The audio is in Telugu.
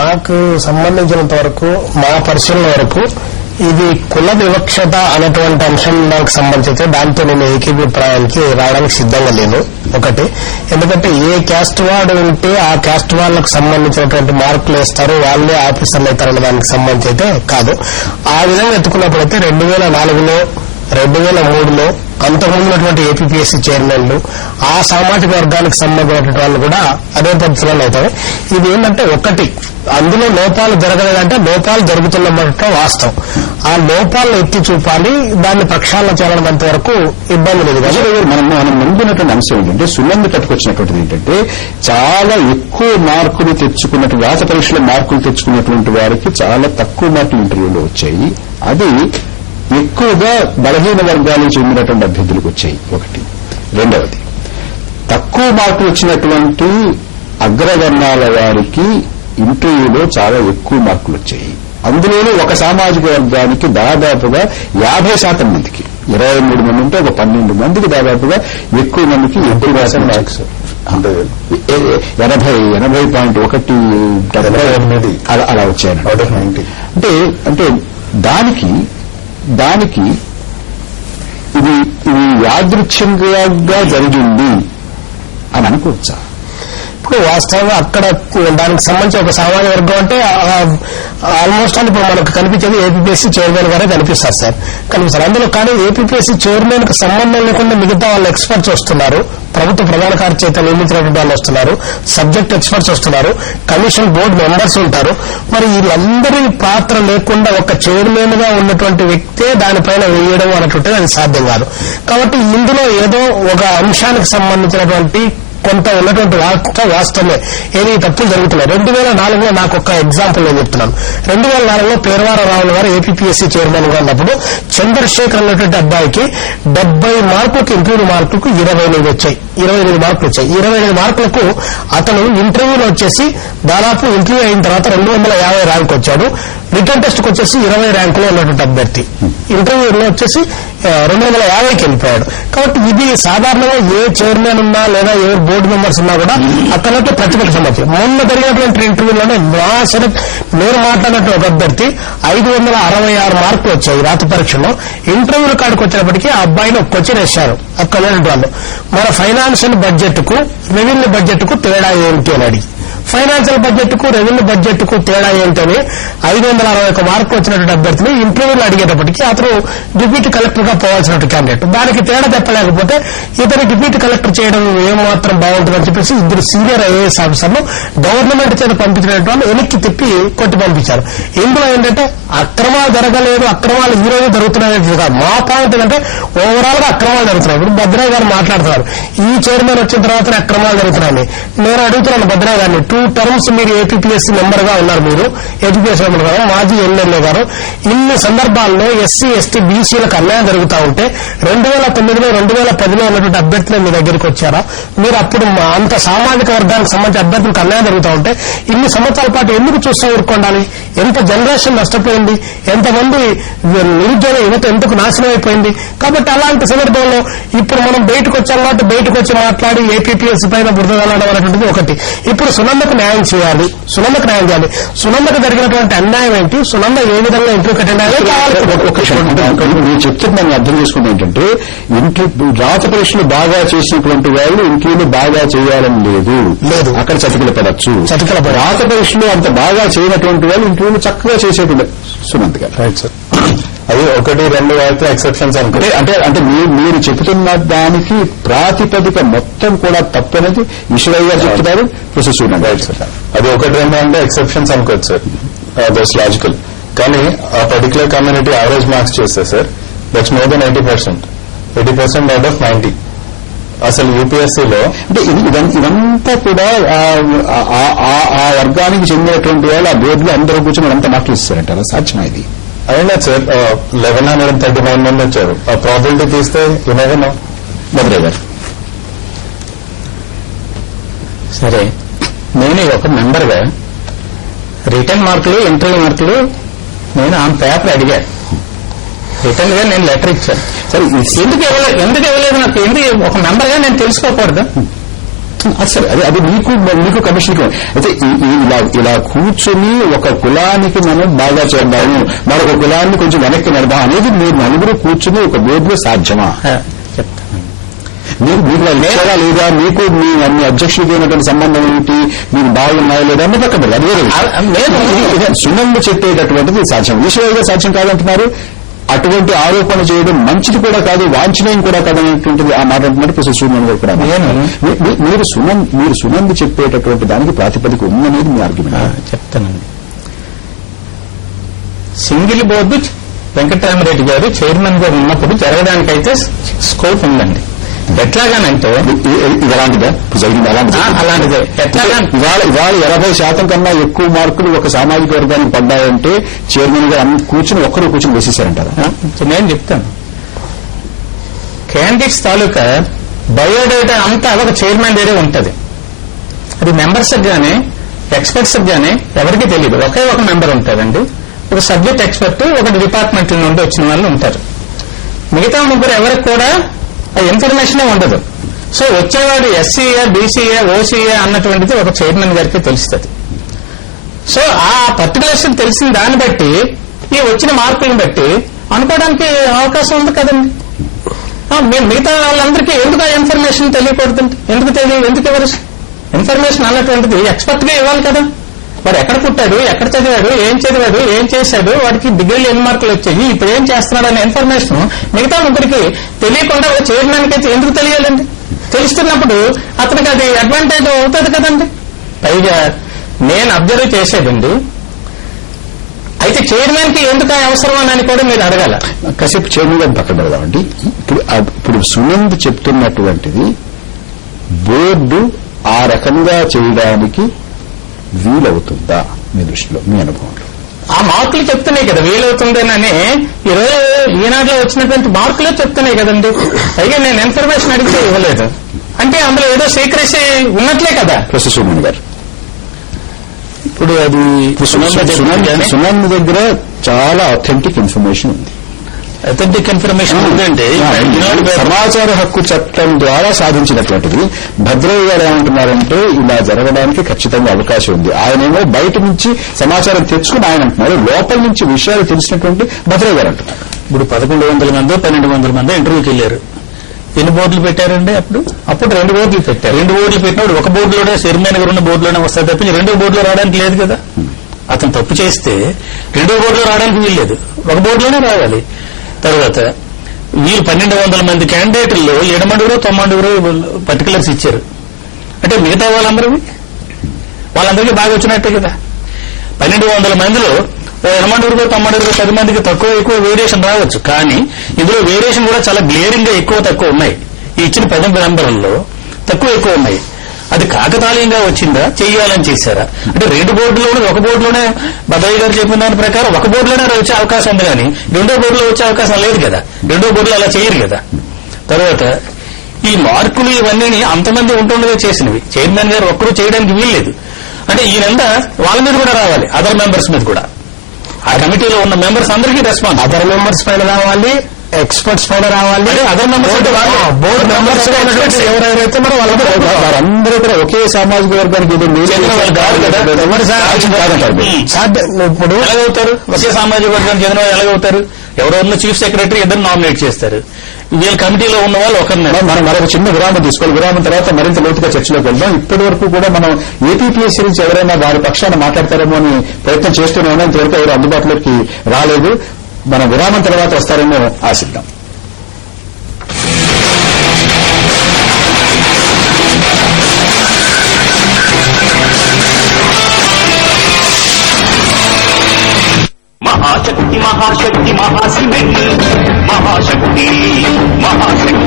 నాకు సంబంధించినంత వరకు, మా పరిశీలన వరకు ఇది కుల వివక్షత అనేటువంటి అంశం నాకు సంబంధించి దాంతో నేను ఏకీభిప్రాయానికి రావడానికి సిద్ధంగా లేను. ఒకటి, ఎందుకంటే ఏ క్యాస్ట్ వాడు ఉంటే ఆ క్యాస్ట్ వాళ్ళకు సంబంధించినటువంటి మార్కులు వేస్తారు, వాళ్ళే ఆఫీసర్లు అవుతారనే దానికి సంబంధించి అయితే కాదు. ఆ విధంగా ఎత్తుకున్నప్పుడైతే 2004లో 2003లో అంతకుముందున్నటువంటి ఏపీపీఎస్సీ చైర్మన్లు ఆ సామాజిక వర్గానికి సంబంధించినటువంటి వాళ్ళు కూడా అదే పద్ధతిలో అవుతాయి. ఇది ఏంటంటే ఒకటి, అందులో లోపాలు జరగలేదంటే లోపాలు జరుగుతున్నమాట వాస్తవం. ఆ లోపాలను ఎత్తి చూపాలి, దాన్ని ప్రక్షాళన చేయడం వరకు ఇబ్బంది లేదు. మనం ముందున్నటువంటి అంశం ఏంటంటే సున్నంది పట్టుకొచ్చినటువంటిది ఏంటంటే చాలా ఎక్కువ మార్కులు తెచ్చుకున్నటువంటి రాత పరీక్షలో మార్కులు తెచ్చుకున్నటువంటి వారికి చాలా తక్కువ మార్కులు ఇంటర్వ్యూలో వచ్చాయి. అది ఎక్కువగా బలహీన వర్గాలకు చెందినటువంటి అభ్యర్థులకు వచ్చాయి ఒకటి. రెండవది, తక్కువ మార్కులు వచ్చినటువంటి అగ్రవర్ణాల వారికి ఇంటర్వ్యూలో చాలా ఎక్కువ మార్కులు వచ్చాయి. అందులోనూ ఒక సామాజిక వర్గానికి దాదాపుగా 50% మందికి, 23 మంది ఉంటే ఒక 12 మందికి దాదాపుగా ఎక్కువ మందికి 80% మార్క్స్, 80.1 అలా వచ్చాయి. అంటే దానికి ఇది యాదృచ్ఛికంగా జరిగింది అని అనుకోవచ్చా? ఇప్పుడు వాస్తవంగా అక్కడ దానికి సంబంధించి ఒక సామాన్య వర్గం అంటే ఆల్మోస్ట్ అని ఇప్పుడు మనకు కనిపించేది ఏపీపీఎస్సీ చైర్మన్ గారే కనిపిస్తారు సార్, కనిపిస్తారు అందులో. కానీ ఏపీపీఎస్సీ చైర్మన్ కు సంబంధం లేకుండా మిగతా వాళ్ళ ఎక్స్పర్ట్స్ వస్తున్నారు, ప్రభుత్వ ప్రధాన కార్యచేత నియమించినటువంటి వాళ్ళు వస్తున్నారు, సబ్జెక్ట్ ఎక్స్పర్ట్స్ వస్తున్నారు, కమిషన్ బోర్డు మెంబర్స్ ఉంటారు. మరి వీళ్ళందరి పాత్ర లేకుండా ఒక చైర్మన్ గా ఉన్నటువంటి వ్యక్తే దానిపైన వేయడం అనేటువంటిది అది సాధ్యం కాదు. కాబట్టి ఇందులో ఏదో ఒక అంశానికి సంబంధించినటువంటి కొంత ఉన్నటువంటి వాస్తవమే ఏది తప్పులు జరుగుతున్నాయి. 2004లో నాకు ఒక ఎగ్జాంపుల్ నేను చెప్తున్నాను. 2004లో పేర్వారరావు గారు ఏపీపీఎస్సీ చైర్మన్ గా ఉన్నప్పుడు చంద్రశేఖర్ అనేటువంటి అబ్బాయికి 70 మార్కులకు ఇంటర్వ్యూ మార్కులకు 28 వచ్చాయి. 28 మార్కులు వచ్చాయి. 28 మార్కులకు అతను ఇంటర్వ్యూలో వచ్చేసి దాదాపు ఇంటర్వ్యూ అయిన తర్వాత 250 ర్యాంక్ వచ్చాడు. రిటర్న్ టెస్ట్ కు వచ్చేసి 20 ర్యాంకులో ఉన్నటువంటి అభ్యర్థి ఇంటర్వ్యూలో వచ్చేసి 250కి వెళ్ళిపోయాడు. కాబట్టి ఇది సాధారణంగా ఏ చైర్మన్ ఉన్నా లేదా ఏ బోర్డు మెంబర్స్ ఉన్నా కూడా అతనితో ప్రతిపక్ష సమస్య. మొన్న జరిగినటువంటి ఇంటర్వ్యూలోనే నేను మాట్లాడినట్టు ఒక అభ్యర్థి 566 మార్కులు వచ్చాయి రాత పరీక్షలో. ఇంటర్వ్యూ కాడికి వచ్చినప్పటికీ ఆ అబ్బాయిని ఒక క్వశ్చన్ వేశారు అక్కడ వాళ్ళు, మన ఫైనాన్షియల్ బడ్జెట్ కు రెవెన్యూ బడ్జెట్ కు తేడా ఏంటి అని అడిగి, ఫైనాన్షియల్ బడ్జెట్ కు రెవెన్యూ బడ్జెట్ కు తేడా ఏంటని 561 మార్కులు వచ్చినటువంటి అభ్యర్థిని ఇంటర్వ్యూలు అడిగేటప్పటికీ అతను డిప్యూటీ కలెక్టర్ గా పోవాల్సినట్టు క్యాండిడేట్. దానికి తేడా చెప్పలేకపోతే ఇతను డిప్యూటీ కలెక్టర్ చేయడం ఏమాత్రం బాగుంటుందని చెప్పేసి 2 సీనియర్ ఐఏఎస్ ఆఫీసర్లు గవర్నమెంట్ చేత పంపించినటువంటి వాళ్ళు వెనక్కి తిప్పి కొట్టి పంపించారు. ఇందులో ఏంటంటే అక్రమాలు జరగలేదు, అక్రమాలు ఈ రోజు జరుగుతున్నాయని కాదు. మా పాయింట్ ఏంటంటే ఓవరాల్ గా అక్రమాలు జరుగుతున్నాయి. ఇప్పుడు భద్రయ్య గారు మాట్లాడుతున్నారు ఈ చైర్మన్ వచ్చిన తర్వాత అక్రమాలు జరుగుతున్నాయని. నేను అడుగుతున్నాను భద్రయ్య గారిని, 2 టర్మ్స్ మీరు ఏపీపీఎస్సీ మెంబర్ గా ఉన్నారు, మీరు ఏపీపీఎస్సీ మెంబర్ గారు, మాజీ ఎమ్మెల్యే గారు, ఇన్ని సందర్భాల్లో ఎస్సీ ఎస్టీ బీసీలకు అన్యాయం జరుగుతూ ఉంటే 2009లో 2010లో ఉన్నటువంటి అభ్యర్థులు మీ దగ్గరికి వచ్చారా? మీరు అప్పుడు అంత సామాజిక వర్గానికి సంబంధించిన అభ్యర్థులకు అన్యాయం జరుగుతూ ఉంటే ఇన్ని సంవత్సరాల పాటు ఎందుకు చూస్తూ ఊరుకోండాలి? ఎంత జనరేషన్ నష్టపోయింది, ఎంతమంది నిరుద్యోగ యువత ఎందుకు నాశనం అయిపోయింది. కాబట్టి అలాంటి సందర్భంలో ఇప్పుడు మనం బయటకు వచ్చాం కాబట్టి బయటకు వచ్చి మాట్లాడి ఏపీపీఎస్సీ పైన బురద జల్లడం అనేటువంటిది ఒకటి. ఇప్పుడు సునందకు న్యాయం చేయాలి, సునందకు జరిగినటువంటి అన్యాయం ఏంటి, సునంద ఏ విధంగా ఇంటర్వ్యూ అటెండ్ అయ్యాలి? మీరు చెప్తుందని అర్థం చేసుకుంటే ఏంటంటే రాత పరీక్షలు బాగా చేసినటువంటి వాళ్ళు ఇంటర్వ్యూలు బాగా చేయాలని లేదు, అక్కడ చతికిల పడచ్చు. రాత పరీక్షలు అంత బాగా చేయనటువంటి వాళ్ళు ఇంటర్వ్యూలు చక్కగా చేసేటువంటి సునంద్ గారు. రైట్ సార్, అది 1, 2 అయితే ఎక్సెప్షన్స్ అంటే మీరు చెబుతున్న దానికి ప్రాతిపదిక మొత్తం కూడా తప్పనేది ఈశ్వరయ్య గారు చెప్తున్నారు. రైట్ సార్, అది 1, 2 అంటే ఎక్సెప్షన్స్ అనుకోవచ్చు సార్, దట్స్ లాజికల్. కానీ ఆ పర్టికులర్ కమ్యూనిటీ యావరేజ్ మార్క్స్ చేస్తే sir that's more than 80% out of 90. అసలు యూపీఎస్సీలో అంటే ఇదంతా కూడా ఆ వర్గానికి చెందినటువంటి వాళ్ళు ఆ బోర్డులో అందరూ కూర్చొని అంతా మార్కులు ఇస్తారంటారా? సాధ్యమా ఇది? అయినా సార్ 1139 మంది వచ్చారు. ఆ ప్రాబిలిటీ తీస్తే ఏమైనా భద్రయ్య గారు. సరే, నేను ఒక మెంబర్ గా రిటర్న్ మార్కులు ఇంటర్వ్యూ మార్కులు నేను ఆన్ పేపర్ అడిగాను, రిటర్న్ గా నేను లెటర్ ఇచ్చాను. సరే, ఎందుకు ఇవ్వలేదు నాకు? ఎందుకు ఒక మెంబర్ గా నేను తెలుసుకోకూడదు? సరే అది మీకు కమిషన్ అయితే ఇలా కూర్చొని ఒక కులానికి మనం బాగా చేద్దాము, మరొక కులాన్ని కొంచెం వెనక్కి నడదాం అనేది మీరు నలుగురు కూర్చొని ఒక బోర్డులో సాధ్యమా? మీకు ఇచ్చారా లేదా, మీకు మీ అధ్యక్షుడికి ఉన్నటువంటి సంబంధం ఏంటి, మీకు బాగున్నాయా లేదా అన్న పక్క అదే సున్నంగా చెప్పేటటువంటిది సాధ్యం, ఈశ్వరుగా సాధ్యం కాదంటున్నారు. అటువంటి ఆరోపణ చేయడం మంచిది కూడా కాదు, వాంఛనీయం కూడా కాదనేటువంటిది ఆ మాట అంటున్నారు ప్రొఫెసర్ సూర్యన్ గారు కూడా. మీరు సునంది చెప్పేటటువంటి దానికి ప్రాతిపదిక ఉందనేది మీ ఆర్గ్యుమెంట్. చెప్తానండి. సింగిల్ బోర్డు వెంకటరామరెడ్డి గారు చైర్మన్ గా ఉన్నప్పుడు జరగడానికైతే స్కోప్ ఉందండి. ఎట్లాగానంటే ఇది అలాంటిదే జరిగింది, అలాంటిదే. ఇవాళ 80% కన్నా ఎక్కువ మార్కులు ఒక సామాజిక వర్గానికి పడ్డాయంటే చైర్మన్ గా కూర్చుని ఒక్కరు కూర్చొని వేసేశారంటారా? నేను చెప్తాను. క్యాండిడేట్స్ తాలూకా బయోడేటా అంతా ఒక చైర్మన్ దగ్గరే ఉంటది. అది మెంబర్స్ గానీ ఎక్స్పర్ట్స్ గానీ ఎవరికీ తెలియదు. ఒకే ఒక మెంబర్ ఉంటారండి. ఒక సబ్జెక్ట్ ఎక్స్పర్ట్, ఒక డిపార్ట్మెంట్ నుండి వచ్చిన వాళ్ళు ఉంటారు. మిగతా ముగ్గురు ఎవరికి కూడా ఇన్ఫర్మేషనే ఉండదు. సో వచ్చేవాడు ఎస్సీఏ, బీసీఏ, ఓసీఏ అన్నటువంటిది ఒక చైర్మన్ గారికి తెలుస్తుంది. సో ఆ పర్టికులర్స్ తెలిసిన దాన్ని బట్టి ఈ వచ్చిన మార్కులను బట్టి అనుకోవడానికి అవకాశం ఉంది కదండి. మిగతా వాళ్ళందరికీ ఎందుకు ఆ ఇన్ఫర్మేషన్ తెలియకూడదండి? ఎందుకు ఇవ్వరు? ఇన్ఫర్మేషన్ అన్నటువంటిది ఎక్స్పర్ట్ గా ఇవ్వాలి కదా. మరి ఎక్కడ పుట్టాడు, ఎక్కడ చదివాడు, ఏం చదివాడు, ఏం చేశాడు, వాడికి డిగ్రీలు ఎన్ని మార్కులు వచ్చాయి, ఇప్పుడు ఏం చేస్తున్నాడు అనే ఇన్ఫర్మేషన్ మిగతా ముగ్గురికి తెలియకుండా ఒక చైర్మన్ కి అయితే ఎందుకు తెలియాలండి? తెలుస్తున్నప్పుడు అతనికి అది అడ్వాంటేజ్ అవుతుంది కదండి. పైగా నేను అబ్జర్వ్ చేసేదండి, అయితే చైర్మన్ కి ఎందుకు అవసరం అని కూడా మీరు అడగాల. కాసేపు చైర్మన్ గారిని పక్కన పెడదామండి. ఇప్పుడు సునంద్ చెప్తున్నటువంటిది బోర్డు ఆ రకంగా చేయడానికి వీలవుతుందా మీ దృష్టిలో, మీ అనుభవంలో? ఆ మార్కులు చెప్తున్నాయి కదా వీలవుతుందేనని. ఈరోజు ఈనాడులో వచ్చినటువంటి మార్కులే చెప్తున్నాయి కదండి. పైగా నేను ఇన్ఫర్మేషన్ అడిగితే ఇవ్వలేదు అంటే అందులో ఏదో సీక్రెసీ ఉన్నట్లే కదా. ప్రొఫెసర్ సూర్యన్ గారు, ఇప్పుడు అది సునంద్ దగ్గర చాలా అథెంటిక్ ఇన్ఫర్మేషన్ ఉంది. అథెంటిక్ ఇన్ఫర్మేషన్ ఉందంటే సమాచార హక్కు చట్టం ద్వారా సాధించినటువంటిది. భద్రయ్య గారు ఏమంటున్నారంటే ఇలా జరగడానికి ఖచ్చితంగా అవకాశం ఉంది. ఆయనేమో బయట నుంచి సమాచారం తెచ్చుకుని ఆయన అంటున్నారు, లోపల నుంచి విషయాలు తెలిసినటువంటి భద్రయ్య గారు అంటున్నారు. ఇప్పుడు 1100 మందో 1200 మందో ఇంటర్వ్యూకి వెళ్లారు. ఎన్ని బోర్డులు పెట్టారండి? అప్పుడు 2 బోర్డులు పెట్టారు. 2 బోర్డులు పెట్టినప్పుడు ఒక బోర్డులోనే చైర్మన్ గారు ఉన్న బోర్డులోనే వస్తాయి తప్ప 2వ బోర్డులో రావడానికి లేదు కదా. అతను తప్పు చేస్తే 2వ బోర్డులో రావడానికి వీల్లేదు, ఒక బోర్డులోనే రావాలి. తర్వాత వీళ్ళు 1200 మంది క్యాండిడేట్లలో 7 9 పర్టికులర్స్ ఇచ్చారు అంటే మిగతా వాళ్ళందరికీ బాగా వచ్చినట్టే కదా. 1200 మందిలో 8 9 10 మందికి తక్కువ ఎక్కువ వేరియేషన్ రావచ్చు. కానీ ఇందులో వేరియేషన్ కూడా చాలా గ్లేరింగ్ గా ఎక్కువ తక్కువ ఉన్నాయి. ఈ ఇచ్చిన 10 మెంబర్లలో తక్కువ ఎక్కువ ఉన్నాయి. అది కాకతాళీయంగా వచ్చిందా, చెయ్యాలని చేశారా? అంటే 2 బోర్డులోనే, ఒక బోర్డులోనే భద్రయ్య గారు చెప్పిన దాని ప్రకారం ఒక బోర్డులోనే వచ్చే అవకాశం ఉంది కానీ 2వ బోర్డులో వచ్చే అవకాశం లేదు కదా. 2వ బోర్డులో అలా చేయరు కదా. తర్వాత ఈ మార్కులు ఇవన్నీ అంతమంది ఉంటుండగా చేసినవి. చైర్మన్ గారు ఒక్కరూ చేయడానికి వీల్లేదు. అంటే ఈయనంతా వాళ్ళ మీద కూడా రావాలి, అదర్ మెంబర్స్ మీద కూడా. ఆ కమిటీలో ఉన్న మెంబర్స్ అందరికీ రెస్పాన్స్ అదర్ మెంబర్స్ పైన రావాలి, ఎక్స్పర్ట్స్ పైన రావాలి. అదర్ మెంబర్స్ బోర్డు మెంబర్స్ ఎవరెవరైతే మరి వాళ్ళందరూ కూడా ఒకే సామాజిక వర్గానికి ఇప్పుడు ఎలాగవుతారు? ఒకే సామాజిక వర్గానికి చెందిన వాళ్ళు ఎలాగవుతారు? ఎవరెవరిలో చీఫ్ సెక్రటరీ ఇద్దరు నామినేట్ చేస్తారు. వీళ్ళ కమిటీలో ఉన్న వాళ్ళు ఒకరిని. మనం మరొక చిన్న విరామం తీసుకోవాలి. విరామం తర్వాత మరింత లోతుగా చర్చలోకి వెళ్దాం. ఇప్పటి వరకు కూడా మనం ఏపీపీఎస్సీ నుంచి ఎవరైనా వారి పక్షాన మాట్లాడతారేమో అని ప్రయత్నం చేస్తూనే ఉన్నాం. ఇంతవరకు ఎవరు అందుబాటులోకి రాలేదు. మనం విరామం తర్వాత వస్తారేమో ఆశిద్దాం. మహాశక్తి మహాశక్తి మహాశివుని మహాశక్తి మహాశక్తి